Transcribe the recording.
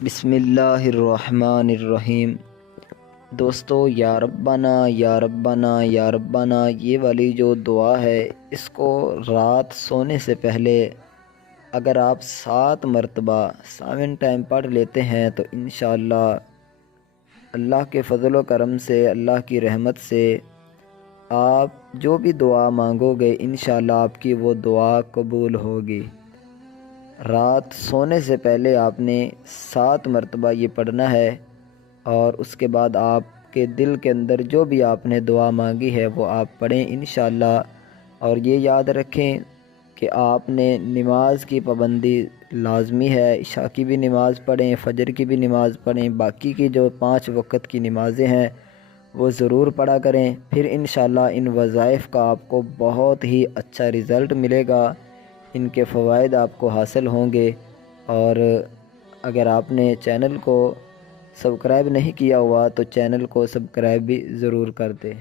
بسم اللہ الرحمن الرحیم۔ دوستو، یا ربنا یا ربنا یا ربنا یہ والی جو دعا ہے، اس کو رات سونے سے پہلے اگر آپ 7 مرتبہ 7 ٹائم پڑھ لیتے ہیں تو انشاءاللہ اللہ کے فضل و کرم سے، اللہ کی رحمت سے آپ جو بھی دعا مانگو گے انشاءاللہ آپ کی وہ دعا قبول ہوگی۔ رات سونے سے پہلے آپ نے 7 مرتبہ یہ پڑھنا ہے، اور اس کے بعد آپ کے دل کے اندر جو بھی آپ نے دعا مانگی ہے وہ آپ پڑھیں انشاءاللہ۔ اور یہ یاد رکھیں کہ آپ نے نماز کی پابندی لازمی ہے، عشاء کی بھی نماز پڑھیں، فجر کی بھی نماز پڑھیں، باقی کی جو 5 وقت کی نمازیں ہیں وہ ضرور پڑھا کریں، پھر انشاءاللہ ان وظائف کا آپ کو بہت ہی اچھا رزلٹ ملے گا، ان کے فوائد آپ کو حاصل ہوں گے۔ اور اگر آپ نے چینل کو سبسکرائب نہیں کیا ہوا تو چینل کو سبسکرائب بھی ضرور کر دیں۔